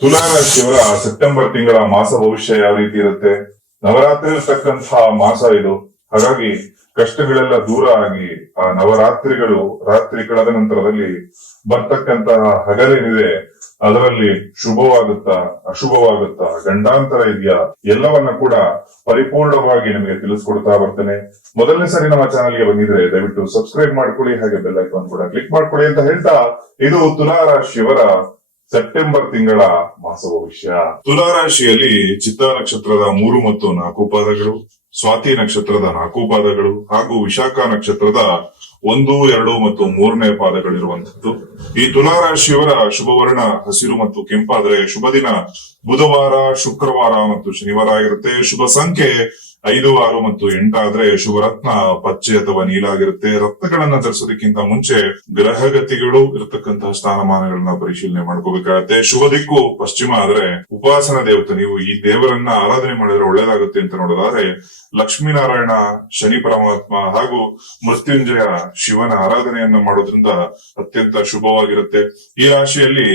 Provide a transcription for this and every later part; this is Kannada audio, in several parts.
ತುಲಾ ರಾಶಿಯವರ ಸೆಪ್ಟೆಂಬರ್ ತಿಂಗಳ ಮಾಸ ಭವಿಷ್ಯ ಯಾವ ರೀತಿ ಇರುತ್ತೆ? ನವರಾತ್ರಿ ಇರ್ತಕ್ಕಂತಹ ಮಾಸ ಇದು. ಹಾಗಾಗಿ ಕಷ್ಟಗಳೆಲ್ಲ ದೂರ ಆಗಿ ಆ ನವರಾತ್ರಿಗಳು ರಾತ್ರಿ ಕಳೆದ ನಂತರದಲ್ಲಿ ಬರ್ತಕ್ಕಂತಹ ಹಗಲೇನಿದೆ ಅದರಲ್ಲಿ ಶುಭವಾಗುತ್ತಾ ಅಶುಭವಾಗುತ್ತಾ ಗಂಡಾಂತರ ಇದೆಯಾ ಎಲ್ಲವನ್ನ ಕೂಡ ಪರಿಪೂರ್ಣವಾಗಿ ನಿಮಗೆ ತಿಳಿಸ್ಕೊಡ್ತಾ ಬರ್ತೇನೆ. ಮೊದಲನೇ ಸರಿ ನಮ್ಮ ಚಾನಲ್ಗೆ ಬಂದಿದ್ರೆ ದಯವಿಟ್ಟು ಸಬ್ಸ್ಕ್ರೈಬ್ ಮಾಡ್ಕೊಳ್ಳಿ, ಹಾಗೆ ಬೆಲ್ ಐಕಾನ್ ಕೂಡ ಕ್ಲಿಕ್ ಮಾಡ್ಕೊಳ್ಳಿ ಅಂತ ಹೇಳ್ತಾ, ಇದು ತುಲಾ ರಾಶಿಯವರ ಸೆಪ್ಟೆಂಬರ್ ತಿಂಗಳ ಮಾಸ ಭವಿಷ್ಯ. ತುಲಾ ರಾಶಿಯಲ್ಲಿ ಚಿತ್ತಾ ನಕ್ಷತ್ರದ 3 ಮತ್ತು 4 ಪಾದಗಳು, ಸ್ವಾತಿ ನಕ್ಷತ್ರದ 4 ಪಾದಗಳು ಹಾಗೂ ವಿಶಾಖ ನಕ್ಷತ್ರದ 1, 2 ಮತ್ತು 3ನೇ ಪಾದಗಳಿರುವಂತದ್ದು. ಈ ತುಲಾ ರಾಶಿಯವರ ಶುಭ ವರ್ಣ ಹಸಿರು ಮತ್ತು ಕೆಂಪಾದರೆ ಶುಭ ದಿನ ಬುಧವಾರ, ಶುಕ್ರವಾರ ಮತ್ತು ಶನಿವಾರ ಆಗಿರುತ್ತೆ. ಶುಭ ಸಂಖ್ಯೆ 5, 6 ಮತ್ತು 8 ಆದ್ರೆ ಶುಭ ರತ್ನ ಪಚ್ಚೆ ಅಥವಾ ನೀಲ ಆಗಿರುತ್ತೆ. ರತ್ನಗಳನ್ನ ಧರಿಸೋದಕ್ಕಿಂತ ಮುಂಚೆ ಗ್ರಹಗತಿಗಳು ಇರತಕ್ಕಂತಹ ಸ್ಥಾನಮಾನಗಳನ್ನ ಪರಿಶೀಲನೆ ಮಾಡ್ಕೋಬೇಕಾಗತ್ತೆ. ಶುಭ ದಿಕ್ಕು ಪಶ್ಚಿಮ ಆದ್ರೆ ಉಪಾಸನಾ ದೇವತೆ, ನೀವು ಈ ದೇವರನ್ನ ಆರಾಧನೆ ಮಾಡಿದ್ರೆ ಒಳ್ಳೇದಾಗುತ್ತೆ ಅಂತ ನೋಡೋದಾದ್ರೆ ಲಕ್ಷ್ಮೀನಾರಾಯಣ, ಶನಿ ಪರಮಾತ್ಮ ಹಾಗೂ ಮೃತ್ಯುಂಜಯ ಶಿವನ ಆರಾಧನೆಯನ್ನ ಮಾಡೋದ್ರಿಂದ ಅತ್ಯಂತ ಶುಭವಾಗಿರುತ್ತೆ. ಈ ರಾಶಿಯಲ್ಲಿ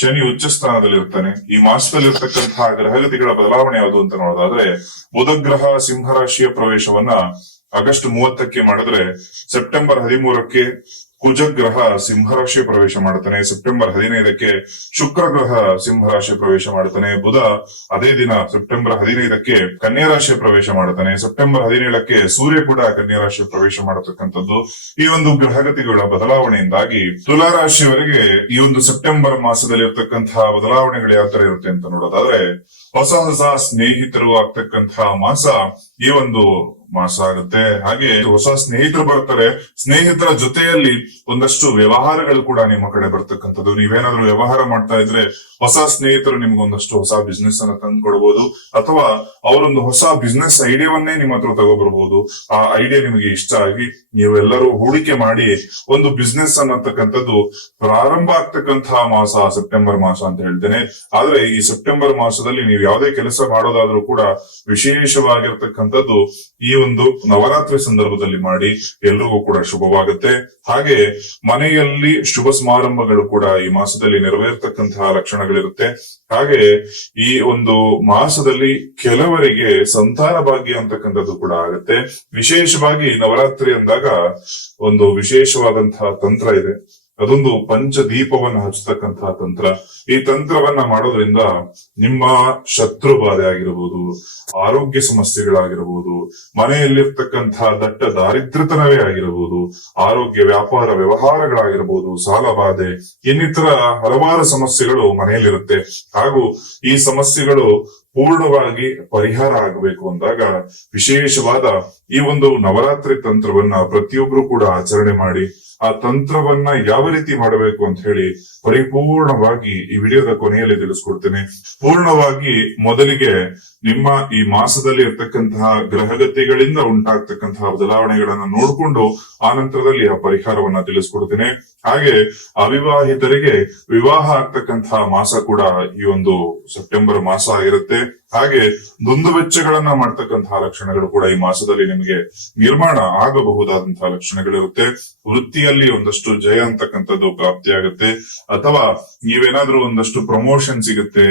ಶನಿ ಉಚ್ಚ ಸ್ಥಾನದಲ್ಲಿರ್ತಾನೆ. ಈ ಮಾಸದಲ್ಲಿ ಇರ್ತಕ್ಕಂತಹ ಗ್ರಹಗತಿಗಳ ಬದಲಾವಣೆ ಯಾವುದು ಅಂತ ನೋಡೋದಾದ್ರೆ ಬುಧ ಗ್ರಹ ಸಿಂಹ ರಾಶಿಯ ಪ್ರವೇಶವನ್ನ ಆಗಸ್ಟ್ 30ಕ್ಕೆ ಮಾಡಿದ್ರೆ ಸೆಪ್ಟೆಂಬರ್ 13ಕ್ಕೆ ಕುಜ ಗ್ರಹ ಸಿಂಹರಾಶಿಯ ಪ್ರವೇಶ ಮಾಡ್ತಾನೆ. ಸೆಪ್ಟೆಂಬರ್ 15ಕ್ಕೆ ಶುಕ್ರ ಗ್ರಹ ಸಿಂಹರಾಶಿಯ ಪ್ರವೇಶ ಮಾಡ್ತಾನೆ. ಬುಧ ಅದೇ ದಿನ ಸೆಪ್ಟೆಂಬರ್ 15ಕ್ಕೆ ಕನ್ಯಾ ರಾಶಿಯ ಪ್ರವೇಶ ಮಾಡ್ತಾನೆ. ಸೆಪ್ಟೆಂಬರ್ 17ಕ್ಕೆ ಸೂರ್ಯ ಕೂಡ ಕನ್ಯಾ ರಾಶಿಯ ಪ್ರವೇಶ ಮಾಡತಕ್ಕಂಥದ್ದು. ಈ ಒಂದು ಗ್ರಹಗತಿಗಳ ಬದಲಾವಣೆಯಿಂದಾಗಿ ತುಲಾ ರಾಶಿಯವರಿಗೆ ಈ ಒಂದು ಸೆಪ್ಟೆಂಬರ್ ಮಾಸದಲ್ಲಿ ಇರ್ತಕ್ಕಂತಹ ಬದಲಾವಣೆಗಳು ಯಾವ ತರ ಇರುತ್ತೆ ಅಂತ ನೋಡೋದಾದ್ರೆ ಹೊಸ ಹೊಸ ಸ್ನೇಹಿತರು ಆಗ್ತಕ್ಕಂತಹ ಮಾಸ ಈ ಒಂದು ಮಾಸ ಆಗುತ್ತೆ. ಹಾಗೆ ಹೊಸ ಸ್ನೇಹಿತರು ಬರ್ತಾರೆ. ಸ್ನೇಹಿತರ ಜೊತೆಯಲ್ಲಿ ಒಂದಷ್ಟು ವ್ಯವಹಾರಗಳು ಕೂಡ ನಿಮ್ಮ ಕಡೆ ಬರ್ತಕ್ಕಂಥದ್ದು. ನೀವೇನಾದ್ರೂ ವ್ಯವಹಾರ ಮಾಡ್ತಾ ಇದ್ರೆ ಹೊಸ ಸ್ನೇಹಿತರು ನಿಮ್ಗೊಂದಷ್ಟು ಹೊಸ ಬಿಸ್ನೆಸ್ ಅನ್ನ ತಂದು ಕೊಡಬಹುದು, ಅಥವಾ ಅವರೊಂದು ಹೊಸ ಬಿಸ್ನೆಸ್ ಐಡಿಯಾವನ್ನೇ ನಿಮ್ಮ ಹತ್ರ ತಗೋಬರ್ಬಹುದು. ಆ ಐಡಿಯಾ ನಿಮಗೆ ಇಷ್ಟ ಆಗಿ ನೀವೆಲ್ಲರೂ ಹೂಡಿಕೆ ಮಾಡಿ ಒಂದು ಬಿಸ್ನೆಸ್ ಅನ್ನತಕ್ಕಂಥದ್ದು ಪ್ರಾರಂಭ ಆಗ್ತಕ್ಕಂತಹ ಮಾಸ ಸೆಪ್ಟೆಂಬರ್ ಮಾಸ ಅಂತ ಹೇಳ್ತೇನೆ. ಆದ್ರೆ ಈ ಸೆಪ್ಟೆಂಬರ್ ಮಾಸದಲ್ಲಿ ನೀವು ಯಾವುದೇ ಕೆಲಸ ಮಾಡೋದಾದ್ರೂ ಕೂಡ ವಿಶೇಷವಾಗಿರ್ತಕ್ಕಂಥದ್ದು ಈ ಒಂದು ನವರಾತ್ರಿ ಸಂದರ್ಭದಲ್ಲಿ ಮಾಡಿ, ಎಲ್ರಿಗೂ ಕೂಡ ಶುಭವಾಗುತ್ತೆ. ಹಾಗೆ ಮನೆಯಲ್ಲಿ ಶುಭ ಸಮಾರಂಭಗಳು ಕೂಡ ಈ ಮಾಸದಲ್ಲಿ ನೆರವೇರ್ತಕ್ಕಂತಹ ಲಕ್ಷಣಗಳಿರುತ್ತೆ. ಹಾಗೆ ಈ ಒಂದು ಮಾಸದಲ್ಲಿ ಕೆಲವರಿಗೆ ಸಂತಾನ ಭಾಗ್ಯ ಅಂತಕ್ಕಂಥದ್ದು ಕೂಡ ಆಗುತ್ತೆ. ವಿಶೇಷವಾಗಿ ನವರಾತ್ರಿ ಅಂದಾಗ ಒಂದು ವಿಶೇಷವಾದಂತಹ ತಂತ್ರ ಇದೆ. ಅದೊಂದು ಪಂಚದೀಪವನ್ನು ಹಚ್ಚತಕ್ಕಂತಹ ತಂತ್ರ. ಈ ತಂತ್ರವನ್ನ ಮಾಡೋದ್ರಿಂದ ನಿಮ್ಮ ಶತ್ರು ಬಾಧೆ ಆಗಿರಬಹುದು, ಆರೋಗ್ಯ ಸಮಸ್ಯೆಗಳಾಗಿರಬಹುದು, ಮನೆಯಲ್ಲಿರ್ತಕ್ಕಂತಹ ದಟ್ಟ ದಾರಿದ್ರ್ಯತನವೇ ಆಗಿರಬಹುದು, ಆರೋಗ್ಯ ವ್ಯಾಪಾರ ವ್ಯವಹಾರಗಳಾಗಿರಬಹುದು, ಸಾಲ ಬಾಧೆ, ಇನ್ನಿತರ ಹಲವಾರು ಸಮಸ್ಯೆಗಳು ಮನೆಯಲ್ಲಿರುತ್ತೆ. ಹಾಗೂ ಈ ಸಮಸ್ಯೆಗಳು ಪೂರ್ಣವಾಗಿ ಪರಿಹಾರ ಆಗಬೇಕು ಅಂದಾಗ ವಿಶೇಷವಾದ ಈ ಒಂದು ನವರಾತ್ರಿ ತಂತ್ರವನ್ನ ಪ್ರತಿಯೊಬ್ರು ಕೂಡ ಆಚರಣೆ ಮಾಡಿ, ಆ ತಂತ್ರವನ್ನ ಯಾವ ರೀತಿ ಮಾಡಬೇಕು ಅಂತ ಹೇಳಿ ಪರಿಪೂರ್ಣವಾಗಿ ಈ ವಿಡಿಯೋದ ಕೊನೆಯಲ್ಲಿ ತಿಳಿಸ್ಕೊಡ್ತೇನೆ. ಪೂರ್ಣವಾಗಿ ಮೊದಲಿಗೆ ನಿಮ್ಮ ಈ ಮಾಸದಲ್ಲಿ ಇರ್ತಕ್ಕಂತಹ ಗ್ರಹಗತಿಗಳಿಂದ ಉಂಟಾಗ್ತಕ್ಕಂತಹ ಬದಲಾವಣೆಗಳನ್ನ ನೋಡಿಕೊಂಡು ಆ ನಂತರದಲ್ಲಿ ಆ ಪರಿಹಾರವನ್ನ ತಿಳಿಸ್ಕೊಡ್ತೇನೆ. ಹಾಗೆ ಅವಿವಾಹಿತರಿಗೆ ವಿವಾಹ ಆಗ್ತಕ್ಕಂತಹ ಮಾಸ ಕೂಡ ಈ ಒಂದು ಸೆಪ್ಟೆಂಬರ್ ಮಾಸ ಆಗಿರುತ್ತೆ. ಹಾಗೆ ದುಂದುವೆಚ್ಚಗಳನ್ನ ಮಾಡ್ತಕ್ಕಂತಹ ಲಕ್ಷಣಗಳು ಕೂಡ ಈ ಮಾಸದಲ್ಲಿ ನಿಮಗೆ ನಿರ್ಮಾಣ ಆಗಬಹುದಾದಂತಹ ಲಕ್ಷಣಗಳಿರುತ್ತೆ. ವೃತ್ತಿಯಲ್ಲಿ ಒಂದಷ್ಟು ಜಯ ಅಂತಕ್ಕಂಥದ್ದು ಪ್ರಾಪ್ತಿಯಾಗುತ್ತೆ, ಅಥವಾ ನೀವೇನಾದ್ರೂ ಒಂದಷ್ಟು ಪ್ರಮೋಷನ್ ಸಿಗುತ್ತೆ,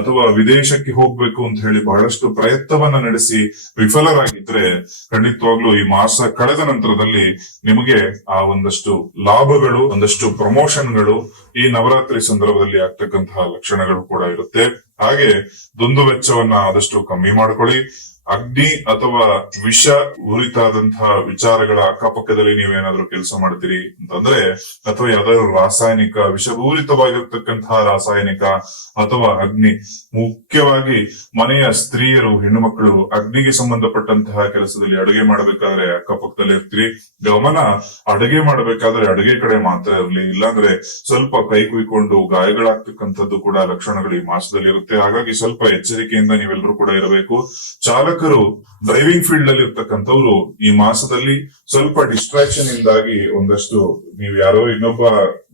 ಅಥವಾ ವಿದೇಶಕ್ಕೆ ಹೋಗ್ಬೇಕು ಅಂತ ಹೇಳಿ ಬಹಳಷ್ಟು ಪ್ರಯತ್ನವನ್ನ ನಡೆಸಿ ವಿಫಲರಾಗಿದ್ರೆ ಖಂಡಿತವಾಗ್ಲೂ ಈ ಮಾಸ ಕಳೆದ ನಂತರದಲ್ಲಿ ನಿಮಗೆ ಆ ಒಂದಷ್ಟು ಲಾಭಗಳು, ಒಂದಷ್ಟು ಪ್ರಮೋಷನ್ಗಳು ಈ ನವರಾತ್ರಿ ಸಂದರ್ಭದಲ್ಲಿ ಆಗ್ತಕ್ಕಂತಹ ಲಕ್ಷಣಗಳು ಕೂಡ ಇರುತ್ತೆ. ಹಾಗೆ ದುಂದುವೆಚ್ಚವನ್ನ ಆದಷ್ಟು ಕಮ್ಮಿ ಮಾಡ್ಕೊಳ್ಳಿ. ಅಗ್ನಿ ಅಥವಾ ವಿಷ ಉರಿತಾದಂತಹ ವಿಚಾರಗಳ ಅಕ್ಕಪಕ್ಕದಲ್ಲಿ ನೀವೇನಾದ್ರೂ ಕೆಲಸ ಮಾಡ್ತೀರಿ ಅಂತಂದ್ರೆ, ಅಥವಾ ಯಾವ್ದಾದ್ರು ರಾಸಾಯನಿಕ ವಿಷಪೂರಿತವಾಗಿರ್ತಕ್ಕಂತಹ ರಾಸಾಯನಿಕ ಅಥವಾ ಅಗ್ನಿ, ಮುಖ್ಯವಾಗಿ ಮನೆಯ ಸ್ತ್ರೀಯರು, ಹೆಣ್ಣು ಮಕ್ಕಳು ಅಗ್ನಿಗೆ ಸಂಬಂಧಪಟ್ಟಂತಹ ಕೆಲಸದಲ್ಲಿ ಅಡುಗೆ ಮಾಡಬೇಕಾದ್ರೆ ಅಕ್ಕಪಕ್ಕದಲ್ಲಿ ಇರ್ತೀರಿ. ಗಮನ ಅಡುಗೆ ಮಾಡಬೇಕಾದ್ರೆ ಅಡುಗೆ ಕಡೆ ಮಾತ್ರ ಇರಲಿ, ಇಲ್ಲಾಂದ್ರೆ ಸ್ವಲ್ಪ ಕೈ ಕುಯ್ಕೊಂಡು ಗಾಯಗಳಾಗ್ತಕ್ಕಂಥದ್ದು ಕೂಡ ಲಕ್ಷಣಗಳು ಈ ಮಾಸದಲ್ಲಿ ಇರುತ್ತೆ. ಹಾಗಾಗಿ ಸ್ವಲ್ಪ ಎಚ್ಚರಿಕೆಯಿಂದ ನೀವೆಲ್ಲರೂ ಕೂಡ ಇರಬೇಕು. ಚಾಲಕರು, ಡ್ರೈವಿಂಗ್ ಫೀಲ್ಡ್ ಅಲ್ಲಿ ಇರ್ತಕ್ಕಂಥವ್ರು ಈ ಮಾಸದಲ್ಲಿ ಸ್ವಲ್ಪ ಡಿಸ್ಟ್ರಾಕ್ಷನ್ ಇಂದಾಗಿ ಒಂದಷ್ಟು ನೀವು ಯಾರೋ ಇನ್ನೊಬ್ಬ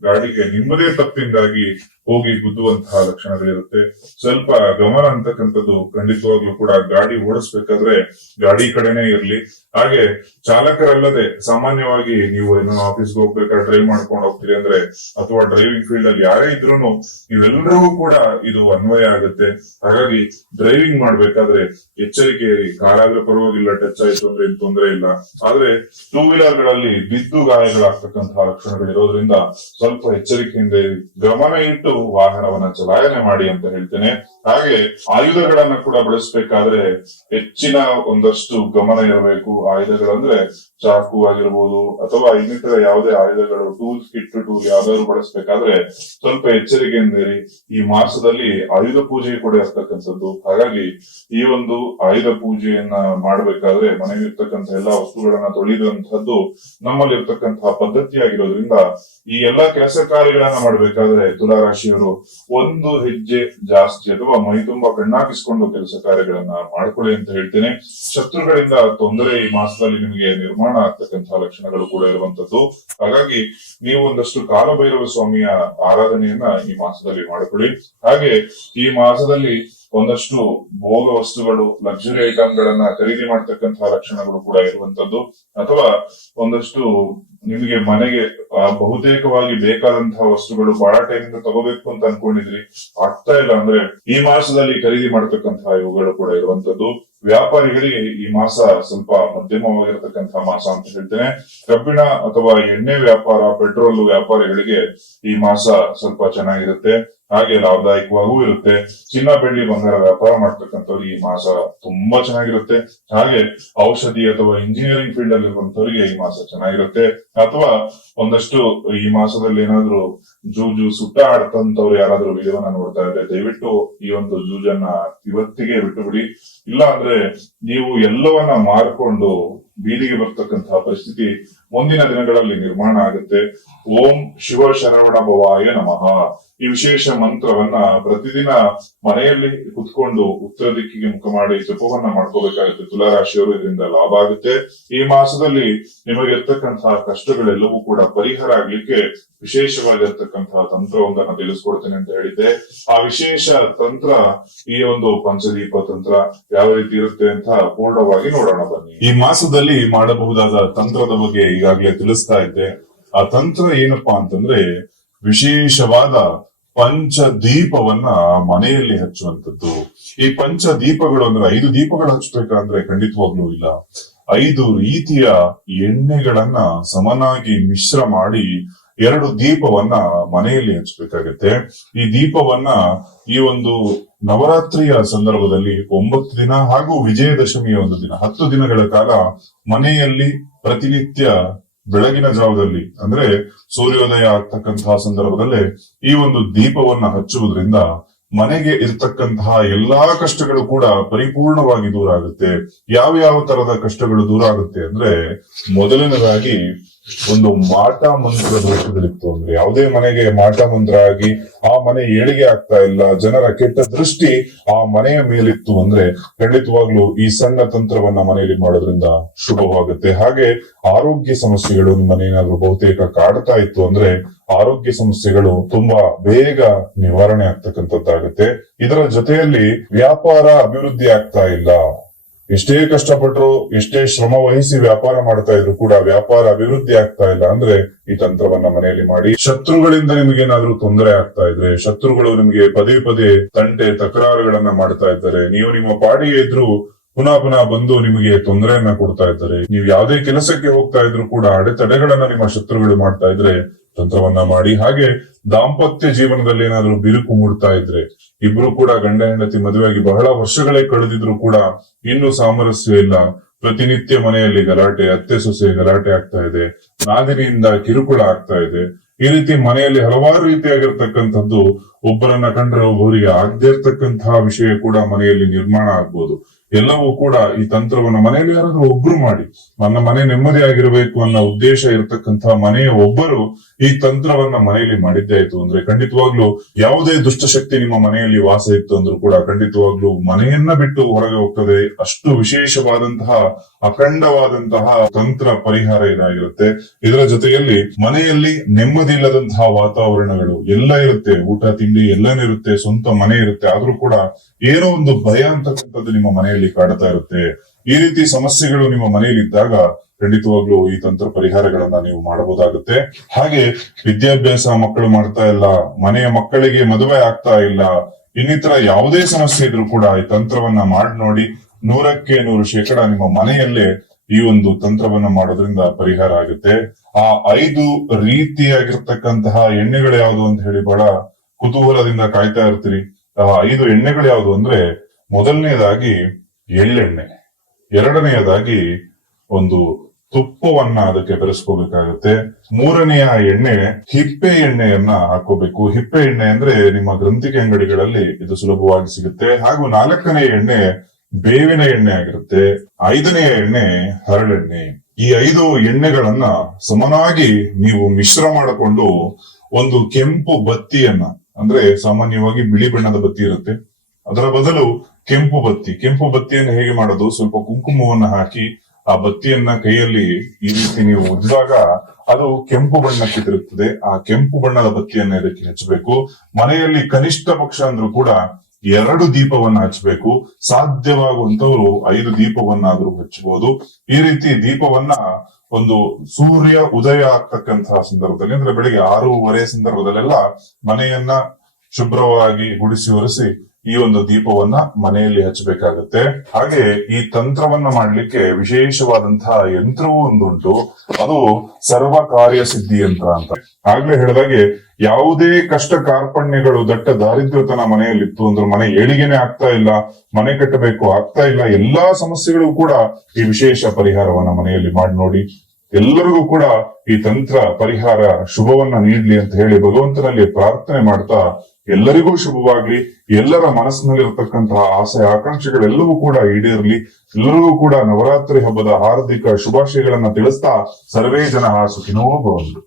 ಗಾಡಿಗೆ ನಿಮ್ಮದೇ ತಪ್ಪಿಂದಾಗಿ ಹೋಗಿ ಗುದ್ದುವಂತಹ ಲಕ್ಷಣಗಳಿರುತ್ತೆ. ಸ್ವಲ್ಪ ಗಮನ ಅಂತಕ್ಕಂಥದ್ದು ಖಂಡಿತವಾಗ್ಲೂ ಕೂಡ ಗಾಡಿ ಓಡಿಸ್ಬೇಕಾದ್ರೆ ಗಾಡಿ ಕಡೆನೇ ಇರ್ಲಿ. ಹಾಗೆ ಚಾಲಕರಲ್ಲದೆ ಸಾಮಾನ್ಯವಾಗಿ ನೀವು ಏನೋ ಆಫೀಸ್ಗೆ ಹೋಗ್ಬೇಕಾದ್ರೆ ಡ್ರೈವ್ ಮಾಡ್ಕೊಂಡು ಹೋಗ್ತೀರಿ ಅಂದ್ರೆ, ಅಥವಾ ಡ್ರೈವಿಂಗ್ ಫೀಲ್ಡ್ ಅಲ್ಲಿ ಯಾರೇ ಇದ್ರೂ ನೀವೆಲ್ಲರಿಗೂ ಕೂಡ ಇದು ಅನ್ವಯ ಆಗುತ್ತೆ. ಹಾಗಾಗಿ ಡ್ರೈವಿಂಗ್ ಮಾಡ್ಬೇಕಾದ್ರೆ ಎಚ್ಚರಿಕೆ ಇರಿ. ಕಾರಾದ್ರೆ ಪರವಾಗಿಲ್ಲ, ಟಚ್ ಆಯ್ತು ಅಂದ್ರೆ ಏನ್ ತೊಂದರೆ ಇಲ್ಲ. ಆದ್ರೆ ಟೂ ವೀಲರ್ ಗಳಲ್ಲಿ ಬಿದ್ದು ಗಾಯಗಳಾಗ್ತಕ್ಕಂತಹ ಲಕ್ಷಣಗಳಿರೋದ್ರಿಂದ ಸ್ವಲ್ಪ ಎಚ್ಚರಿಕೆಯಿಂದ ಗಮನ ಇಟ್ಟು ವಾಹನವನ್ನ ಚಲಾವಣೆ ಮಾಡಿ ಅಂತ ಹೇಳ್ತೇನೆ. ಹಾಗೆ ಆಯುಧಗಳನ್ನ ಕೂಡ ಬಳಸಬೇಕಾದ್ರೆ ಹೆಚ್ಚಿನ ಒಂದಷ್ಟು ಗಮನ ಇರಬೇಕು. ಆಯುಧಗಳಂದ್ರೆ ಚಾಕು ಆಗಿರ್ಬೋದು ಅಥವಾ ಇನ್ನಿತರ ಯಾವುದೇ ಆಯುಧಗಳು, ಟೂಲ್ಸ್ ಕಿಟ್ ಟೂಲ್ ಯಾವ್ದಾದ್ರು ಬಳಸಬೇಕಾದ್ರೆ ಸ್ವಲ್ಪ ಎಚ್ಚರಿಕೆಯಿಂದ ಇರಿ. ಈ ಮಾಸದಲ್ಲಿ ಆಯುಧ ಪೂಜೆ ಕೂಡ ಇರ್ತಕ್ಕಂಥದ್ದು. ಹಾಗಾಗಿ ಈ ಒಂದು ಆಯುಧ ಪೂಜೆಯನ್ನ ಮಾಡಬೇಕಾದ್ರೆ ಮನೆಯಲ್ಲಿರ್ತಕ್ಕಂಥ ಎಲ್ಲಾ ವಸ್ತುಗಳನ್ನ ತೊಳೆಯುವಂತಹದ್ದು ನಮ್ಮಲ್ಲಿ ಇರ್ತಕ್ಕಂತಹ ಪದ್ಧತಿಯಾಗಿರೋದ್ರಿಂದ ಈ ಎಲ್ಲಾ ಕೆಲಸ ಕಾರ್ಯಗಳನ್ನ ಮಾಡಬೇಕಾದ್ರೆ ತುಲಾರಾಶಿಯವರು ಒಂದು ಹೆಜ್ಜೆ ಜಾಸ್ತಿ ಅಥವಾ ಮೈ ತುಂಬಾ ಕಣ್ಣಾಕಿಸ್ಕೊಂಡು ಕೆಲಸ ಕಾರ್ಯಗಳನ್ನ ಮಾಡ್ಕೊಳ್ಳಿ ಅಂತ ಹೇಳ್ತೇನೆ. ಶತ್ರುಗಳಿಂದ ತೊಂದರೆ ಈ ಮಾಸದಲ್ಲಿ ನಿಮಗೆ ನಿರ್ಮಾಣ ಆಗ್ತಕ್ಕಂತಹ ಲಕ್ಷಣಗಳು ಕೂಡ ಇರುವಂತದ್ದು. ಹಾಗಾಗಿ ನೀವು ಒಂದಷ್ಟು ಕಾಲಭೈರವ ಸ್ವಾಮಿಯ ಆರಾಧನೆಯನ್ನ ಈ ಮಾಸದಲ್ಲಿ ಮಾಡಿಕೊಳ್ಳಿ. ಹಾಗೆ ಈ ಮಾಸದಲ್ಲಿ ಒಂದಷ್ಟು ಭೋಗ ವಸ್ತುಗಳು, ಲಕ್ಸುರಿ ಐಟಮ್ ಗಳನ್ನ ಖರೀದಿ ಮಾಡ್ತಕ್ಕಂತಹ ಲಕ್ಷಣಗಳು ಕೂಡ ಇರುವಂತದ್ದು. ಅಥವಾ ಒಂದಷ್ಟು ನಿಮಗೆ ಮನೆಗೆ ಬಹುತೇಕವಾಗಿ ಬೇಕಾದಂತಹ ವಸ್ತುಗಳು ಬಹಳ ಟೈಮಿಂದ ತಗೋಬೇಕು ಅಂತ ಅನ್ಕೊಂಡಿದ್ರಿ, ಆಗ್ತಾ ಇಲ್ಲ ಅಂದ್ರೆ ಈ ಮಾಸದಲ್ಲಿ ಖರೀದಿ ಮಾಡತಕ್ಕಂತಹ ಇವುಗಳು ಕೂಡ ಇರುವಂತದ್ದು. ವ್ಯಾಪಾರಿಗಳಿಗೆ ಈ ಮಾಸ ಸ್ವಲ್ಪ ಮಧ್ಯಮವಾಗಿರತಕ್ಕಂತಹ ಮಾಸ ಅಂತ ಹೇಳ್ತೇನೆ. ಕಬ್ಬಿಣ ಅಥವಾ ಎಣ್ಣೆ ವ್ಯಾಪಾರ, ಪೆಟ್ರೋಲ್ ವ್ಯಾಪಾರಿಗಳಿಗೆ ಈ ಮಾಸ ಸ್ವಲ್ಪ ಚೆನ್ನಾಗಿರುತ್ತೆ. ಹಾಗೆ ಲಾಭದಾಯಕವಾಗೂ ಇರುತ್ತೆ. ಚಿನ್ನ, ಬೆಳ್ಳಿ, ಬಂಗಾರ ವ್ಯಾಪಾರ ಮಾಡ್ತಕ್ಕಂಥವ್ರಿಗೆ ಈ ಮಾಸ ತುಂಬಾ ಚೆನ್ನಾಗಿರುತ್ತೆ. ಹಾಗೆ ಔಷಧಿ ಅಥವಾ ಇಂಜಿನಿಯರಿಂಗ್ ಫೀಲ್ಡ್ ಅಲ್ಲಿ ಇರುವಂತವರಿಗೆ ಈ ಮಾಸ ಚೆನ್ನಾಗಿರುತ್ತೆ. ಅಥವಾ ಒಂದಷ್ಟು ಈ ಮಾಸದಲ್ಲಿ ಏನಾದ್ರು ಜೂಜು ಸುಟ್ಟ ಆಡ್ತಂತವ್ರು ಯಾರಾದ್ರೂ ವಿಡಿಯೋನ ನೋಡ್ತಾ ಇದ್ರೆ ದಯವಿಟ್ಟು ಈ ಒಂದು ಜೂಜನ್ನ ಇವತ್ತಿಗೆ ಬಿಟ್ಟು ಬಿಡಿ. ಇಲ್ಲ ಅಂದ್ರೆ ನೀವು ಎಲ್ಲವನ್ನ ಮಾರ್ಕೊಂಡು ಬೀದಿಗೆ ಬರ್ತಕ್ಕಂತಹ ಪರಿಸ್ಥಿತಿ ಮುಂದಿನ ದಿನಗಳಲ್ಲಿ ನಿರ್ಮಾಣ ಆಗುತ್ತೆ. ಓಂ ಶಿವ ಶರವಣ ಭವಾಯ ನಮಃ ಈ ವಿಶೇಷ ಮಂತ್ರವನ್ನ ಪ್ರತಿದಿನ ಮನೆಯಲ್ಲಿ ಕುತ್ಕೊಂಡು ಉತ್ತರ ದಿಕ್ಕಿಗೆ ಮುಖ ಮಾಡಿ ಜಪವನ್ನ ಮಾಡ್ಕೋಬೇಕಾಗುತ್ತೆ. ತುಲಾರಾಶಿಯವರು ಇದರಿಂದ ಲಾಭ ಆಗುತ್ತೆ. ಈ ಮಾಸದಲ್ಲಿ ನಿಮಗೆ ಇರ್ತಕ್ಕಂತಹ ಕಷ್ಟಗಳೆಲ್ಲವೂ ಕೂಡ ಪರಿಹಾರ ಆಗ್ಲಿಕ್ಕೆ ವಿಶೇಷವಾಗಿರ್ತಕ್ಕಂತಹ ತಂತ್ರವೊಂದನ್ನು ತಿಳಿಸ್ಕೊಡ್ತೇನೆ ಅಂತ ಹೇಳಿದ್ದೆ. ಆ ವಿಶೇಷ ತಂತ್ರ ಈ ಒಂದು ಪಂಚದೀಪ ತಂತ್ರ ಯಾವ ರೀತಿ ಇರುತ್ತೆ ಅಂತ ಪೂರ್ಣವಾಗಿ ನೋಡೋಣ ಬನ್ನಿ. ಈ ಮಾಸದಲ್ಲಿ ಮಾಡಬಹುದಾದ ತಂತ್ರದ ಬಗ್ಗೆ ಈಗಾಗಲೇ ತಿಳಿಸ್ತಾ ಇದ್ದೆ. ಆ ತಂತ್ರ ಏನಪ್ಪಾ ಅಂತಂದ್ರೆ ವಿಶೇಷವಾದ ಪಂಚದೀಪವನ್ನ ಮನೆಯಲ್ಲಿ ಹಚ್ಚುವಂಥದ್ದು. ಈ ಪಂಚದೀಪಗಳು ಅಂದ್ರೆ 5 ದೀಪಗಳು ಹಚ್ಚಬೇಕಂದ್ರೆ ಖಂಡಿತವಾಗ್ಲೂ ಇಲ್ಲ, 5 ರೀತಿಯ ಎಣ್ಣೆಗಳನ್ನ ಸಮನಾಗಿ ಮಿಶ್ರ ಮಾಡಿ 2 ದೀಪವನ್ನ ಮನೆಯಲ್ಲಿ ಹಚ್ಚಬೇಕಾಗತ್ತೆ. ಈ ದೀಪವನ್ನ ಈ ಒಂದು ನವರಾತ್ರಿಯ ಸಂದರ್ಭದಲ್ಲಿ 9 ದಿನ ಹಾಗೂ ವಿಜಯದಶಮಿಯ ಒಂದು ದಿನ 10 ದಿನಗಳ ಕಾಲ ಮನೆಯಲ್ಲಿ ಪ್ರತಿನಿತ್ಯ ಬೆಳಗಿನ ಜಾವದಲ್ಲಿ ಅಂದ್ರೆ ಸೂರ್ಯೋದಯ ಆಗ್ತಕ್ಕಂತಹ ಸಂದರ್ಭದಲ್ಲೇ ಈ ಒಂದು ದೀಪವನ್ನ ಹಚ್ಚುವುದರಿಂದ ಮನೆಗೆ ಇರ್ತಕ್ಕಂತಹ ಎಲ್ಲಾ ಕಷ್ಟಗಳು ಕೂಡ ಪರಿಪೂರ್ಣವಾಗಿ ದೂರ ಆಗುತ್ತೆ. ಯಾವ ತರದ ಕಷ್ಟಗಳು ದೂರ ಆಗುತ್ತೆ ಅಂದ್ರೆ, ಮೊದಲನೇದಾಗಿ ಒಂದು ಮಾಟ ಮಂತ್ರ ದೋಷಗಳಿತ್ತು ಅಂದ್ರೆ, ಯಾವುದೇ ಮನೆಗೆ ಮಾಟ ಮಂತ್ರ ಆಗಿ ಆ ಮನೆ ಏಳಿಗೆ ಆಗ್ತಾ ಇಲ್ಲ, ಜನರ ಕೆಟ್ಟ ದೃಷ್ಟಿ ಆ ಮನೆಯ ಮೇಲಿತ್ತು ಅಂದ್ರೆ ಖಂಡಿತವಾಗ್ಲೂ ಈ ಸಣ್ಣ ತಂತ್ರವನ್ನ ಮನೆಯಲ್ಲಿ ಮಾಡೋದ್ರಿಂದ ಶುಭವಾಗುತ್ತೆ. ಹಾಗೆ ಆರೋಗ್ಯ ಸಮಸ್ಯೆಗಳು ನಿಮ್ಮನೇನಾದ್ರೂ ಬಹುತೇಕ ಕಾಡ್ತಾ ಇತ್ತು ಅಂದ್ರೆ ಆರೋಗ್ಯ ಸಮಸ್ಯೆಗಳು ತುಂಬಾ ಬೇಗ ನಿವಾರಣೆ ಆಗ್ತಕ್ಕಂಥದ್ದಾಗುತ್ತೆ. ಇದರ ಜೊತೆಯಲ್ಲಿ ವ್ಯಾಪಾರ ಅಭಿವೃದ್ಧಿ ಆಗ್ತಾ ಇಲ್ಲ, ಎಷ್ಟೇ ಕಷ್ಟಪಟ್ಟರು ಎಷ್ಟೇ ಶ್ರಮ ವಹಿಸಿ ವ್ಯಾಪಾರ ಮಾಡ್ತಾ ಇದ್ರು ಕೂಡ ವ್ಯಾಪಾರ ಅಭಿವೃದ್ಧಿ ಆಗ್ತಾ ಇಲ್ಲ ಅಂದ್ರೆ ಈ ತಂತ್ರವನ್ನ ಮನೆಯಲ್ಲಿ ಮಾಡಿ. ಶತ್ರುಗಳಿಂದ ನಿಮಗೇನಾದ್ರೂ ತೊಂದರೆ ಆಗ್ತಾ ಇದ್ರೆ, ಶತ್ರುಗಳು ನಿಮ್ಗೆ ಪದೇ ತಂಟೆ ತಕರಾರುಗಳನ್ನ ಮಾಡ್ತಾ ಇದ್ದಾರೆ, ನೀವು ನಿಮ್ಮ ಪಾಡಿಗೆ ಇದ್ರು ಪುನಃ ಬಂದು ನಿಮಗೆ ತೊಂದರೆಯನ್ನ ಕೊಡ್ತಾ ಇದ್ದಾರೆ, ನೀವು ಯಾವುದೇ ಕೆಲಸಕ್ಕೆ ಹೋಗ್ತಾ ಇದ್ರು ಕೂಡ ಅಡೆತಡೆಗಳನ್ನ ನಿಮ್ಮ ಶತ್ರುಗಳು ಮಾಡ್ತಾ ಇದ್ರೆ ತಂತ್ರವನ್ನ ಮಾಡಿ. ಹಾಗೆ ದಾಂಪತ್ಯ ಜೀವನದಲ್ಲಿ ಏನಾದ್ರೂ ಬಿರುಕು ಮೂಡ್ತಾ ಇದ್ರೆ, ಇಬ್ರು ಕೂಡ ಗಂಡ ಹೆಂಡತಿ ಮದುವೆಯಾಗಿ ಬಹಳ ವರ್ಷಗಳೇ ಕಳೆದಿದ್ರು ಕೂಡ ಇನ್ನೂ ಸಾಮರಸ್ಯ ಇಲ್ಲ, ಪ್ರತಿನಿತ್ಯ ಮನೆಯಲ್ಲಿ ಗಲಾಟೆ, ಅತ್ತೆ ಸೊಸೆ ಗಲಾಟೆ ಆಗ್ತಾ ಇದೆ, ನಾದಿನಿಯಿಂದ ಕಿರುಕುಳ ಆಗ್ತಾ ಇದೆ, ಈ ರೀತಿ ಮನೆಯಲ್ಲಿ ಹಲವಾರು ರೀತಿಯಾಗಿರ್ತಕ್ಕಂಥದ್ದು ಒಬ್ಬರನ್ನ ಕಂಡ್ರೆ ಒಬ್ಬರಿಗೆ ಆಗದೇ ಇರ್ತಕ್ಕಂತಹ ವಿಷಯ ಕೂಡ ಮನೆಯಲ್ಲಿ ನಿರ್ಮಾಣ ಆಗ್ಬೋದು. ಎಲ್ಲವೂ ಕೂಡ ಈ ತಂತ್ರವನ್ನ ಮನೆಯಲ್ಲಿ ಯಾರಾದ್ರೂ ಒಬ್ರು ಮಾಡಿ, ನನ್ನ ಮನೆ ನೆಮ್ಮದಿಯಾಗಿರ್ಬೇಕು ಅನ್ನೋ ಉದ್ದೇಶ ಇರತಕ್ಕಂತಹ ಮನೆಯ ಒಬ್ಬರು ಈ ತಂತ್ರವನ್ನ ಮನೆಯಲ್ಲಿ ಮಾಡಿದ್ದೇ ಆಯ್ತು ಅಂದ್ರೆ ಖಂಡಿತವಾಗ್ಲೂ ಯಾವುದೇ ದುಷ್ಟಶಕ್ತಿ ನಿಮ್ಮ ಮನೆಯಲ್ಲಿ ವಾಸ ಇತ್ತು ಅಂದ್ರೂ ಕೂಡ ಖಂಡಿತವಾಗ್ಲೂ ಮನೆಯನ್ನ ಬಿಟ್ಟು ಹೊರಗೆ ಹೋಗ್ತದೆ. ಅಷ್ಟು ವಿಶೇಷವಾದಂತಹ ಅಖಂಡವಾದಂತಹ ತಂತ್ರ ಪರಿಹಾರ ಇದಾಗಿರುತ್ತೆ. ಇದರ ಜೊತೆಯಲ್ಲಿ ಮನೆಯಲ್ಲಿ ನೆಮ್ಮದಿ ಇಲ್ಲದಂತಹ ವಾತಾವರಣಗಳು ಎಲ್ಲ ಇರುತ್ತೆ, ಊಟ ತಿಂಡಿ ಎಲ್ಲಾನು ಇರುತ್ತೆ, ಸ್ವಂತ ಮನೆ ಇರುತ್ತೆ, ಆದ್ರೂ ಕೂಡ ಏನೋ ಒಂದು ಭಯ ಅಂತಕ್ಕಂಥದ್ದು ನಿಮ್ಮ ಮನೆಯಲ್ಲಿ ಕಾಡ್ತಾ ಇರುತ್ತೆ. ಈ ರೀತಿ ಸಮಸ್ಯೆಗಳು ನಿಮ್ಮ ಮನೆಯಲ್ಲಿ ಇದ್ದಾಗ ಖಂಡಿತವಾಗ್ಲೂ ಈ ತಂತ್ರ ಪರಿಹಾರಗಳನ್ನ ನೀವು ಮಾಡಬಹುದಾಗುತ್ತೆ. ಹಾಗೆ ವಿದ್ಯಾಭ್ಯಾಸ ಮಕ್ಕಳು ಮಾಡ್ತಾ ಇಲ್ಲ, ಮನೆಯ ಮಕ್ಕಳಿಗೆ ಮದುವೆ ಆಗ್ತಾ ಇಲ್ಲ, ಇನ್ನಿತರ ಯಾವುದೇ ಸಮಸ್ಯೆ ಇದ್ರೂ ಕೂಡ ಈ ತಂತ್ರವನ್ನ ಮಾಡಿ ನೋಡಿ. 100% ನಿಮ್ಮ ಮನೆಯಲ್ಲೇ ಈ ಒಂದು ತಂತ್ರವನ್ನ ಮಾಡೋದ್ರಿಂದ ಪರಿಹಾರ ಆಗುತ್ತೆ. ಆ 5 ರೀತಿಯಾಗಿರ್ತಕ್ಕಂತಹ ಎಣ್ಣೆಗಳು ಯಾವುದು ಅಂತ ಹೇಳಿ ಬಹಳ ಕುತೂಹಲದಿಂದ ಕಾಯ್ತಾ ಇರ್ತೀರಿ. ಆ 5 ಎಣ್ಣೆಗಳು ಯಾವುದು ಅಂದ್ರೆ, ಮೊದಲನೇದಾಗಿ ಎಳ್ಳೆಣ್ಣೆ, ಎರಡನೆಯದಾಗಿ ಒಂದು ತುಪ್ಪವನ್ನ ಅದಕ್ಕೆ ಬೆರೆಸ್ಕೋಬೇಕಾಗುತ್ತೆ, ಮೂರನೆಯ ಎಣ್ಣೆ ಹಿಪ್ಪೆ ಎಣ್ಣೆಯನ್ನ ಹಾಕೋಬೇಕು. ಹಿಪ್ಪೆ ಎಣ್ಣೆ ಅಂದ್ರೆ ನಿಮ್ಮ ಗ್ರಂಥಿಗೆ ಅಂಗಡಿಗಳಲ್ಲಿ ಇದು ಸುಲಭವಾಗಿ ಸಿಗುತ್ತೆ. ಹಾಗೂ 4ನೇ ಎಣ್ಣೆ ಬೇವಿನ ಎಣ್ಣೆ ಆಗಿರುತ್ತೆ. 5ನೆಯ ಎಣ್ಣೆ ಹರಳೆಣ್ಣೆ. ಈ 5 ಎಣ್ಣೆಗಳನ್ನ ಸಮನಾಗಿ ನೀವು ಮಿಶ್ರ ಮಾಡಿಕೊಂಡು ಒಂದು ಕೆಂಪು ಬತ್ತಿಯನ್ನ, ಅಂದ್ರೆ ಸಾಮಾನ್ಯವಾಗಿ ಬಿಳಿ ಬಣ್ಣದ ಬತ್ತಿ ಇರುತ್ತೆ, ಅದರ ಬದಲು ಕೆಂಪು ಬತ್ತಿಯನ್ನು ಹೇಗೆ ಮಾಡೋದು, ಸ್ವಲ್ಪ ಕುಂಕುಮವನ್ನ ಹಾಕಿ ಆ ಬತ್ತಿಯನ್ನ ಕೈಯಲ್ಲಿ ಈ ರೀತಿ ನೀವು ಉಜ್ಜಿದಾಗ ಅದು ಕೆಂಪು ಬಣ್ಣಕ್ಕೆ ತಿರುಗ್ತದೆ. ಆ ಕೆಂಪು ಬಣ್ಣದ ಬತ್ತಿಯನ್ನ ಇದಕ್ಕೆ ಹಚ್ಚಬೇಕು. ಮನೆಯಲ್ಲಿ ಕನಿಷ್ಠ ಪಕ್ಷ ಅಂದ್ರೂ ಕೂಡ 2 ದೀಪವನ್ನ ಹಚ್ಚಬೇಕು. ಸಾಧ್ಯವಾಗುವಂತವರು 5 ದೀಪವನ್ನಾದ್ರೂ ಹಚ್ಚಬಹುದು. ಈ ರೀತಿ ದೀಪವನ್ನ ಒಂದು ಸೂರ್ಯ ಉದಯ ಆಗ್ತಕ್ಕಂತಹ ಸಂದರ್ಭದಲ್ಲಿ, ಅಂದ್ರೆ ಬೆಳಿಗ್ಗೆ 6:30 ಸಂದರ್ಭದಲ್ಲೆಲ್ಲ ಮನೆಯನ್ನ ಶುಭ್ರವಾಗಿ ಗುಡಿಸಿ ಒರೆಸಿ ಈ ಒಂದು ದೀಪವನ್ನ ಮನೆಯಲ್ಲಿ ಹಚ್ಚಬೇಕಾಗತ್ತೆ. ಹಾಗೆ ಈ ತಂತ್ರವನ್ನ ಮಾಡ್ಲಿಕ್ಕೆ ವಿಶೇಷವಾದಂತಹ ಯಂತ್ರವೂ ಒಂದುಂಟು, ಅದು ಸರ್ವ ಕಾರ್ಯ ಸಿದ್ಧಿ ಯಂತ್ರ ಅಂತ. ಆಗ್ಲೇ ಹೇಳಿದಾಗೆ ಯಾವುದೇ ಕಷ್ಟ ಕಾರ್ಪಣ್ಯಗಳು, ದಟ್ಟ ದಾರಿದ್ರ್ಯತನ ಮನೆಯಲ್ಲಿತ್ತು ಅಂದ್ರೆ, ಮನೆ ಏಳಿಗೆನೆ ಆಗ್ತಾ ಇಲ್ಲ, ಮನೆ ಕಟ್ಟಬೇಕು ಆಗ್ತಾ ಇಲ್ಲ, ಎಲ್ಲಾ ಸಮಸ್ಯೆಗಳು ಕೂಡ ಈ ವಿಶೇಷ ಪರಿಹಾರವನ್ನ ಮನೆಯಲ್ಲಿ ಮಾಡಿ ನೋಡಿ. ಎಲ್ಲರಿಗೂ ಕೂಡ ಈ ತಂತ್ರ ಪರಿಹಾರ ಶುಭವನ್ನ ನೀಡ್ಲಿ ಅಂತ ಹೇಳಿ ಭಗವಂತನಲ್ಲಿ ಪ್ರಾರ್ಥನೆ ಮಾಡ್ತಾ, ಎಲ್ಲರಿಗೂ ಶುಭವಾಗ್ಲಿ, ಎಲ್ಲರ ಮನಸ್ಸಿನಲ್ಲಿರತಕ್ಕಂತಹ ಆಸೆ ಆಕಾಂಕ್ಷೆಗಳೆಲ್ಲವೂ ಕೂಡ ಈಡೇರ್ಲಿ, ಎಲ್ಲರಿಗೂ ಕೂಡ ನವರಾತ್ರಿ ಹಬ್ಬದ ಹಾರ್ದಿಕ ಶುಭಾಶಯಗಳನ್ನ ತಿಳಿಸ್ತಾ ಸರ್ವೇ ಜನ ಸುಖಿನೋ ಭವಂತು.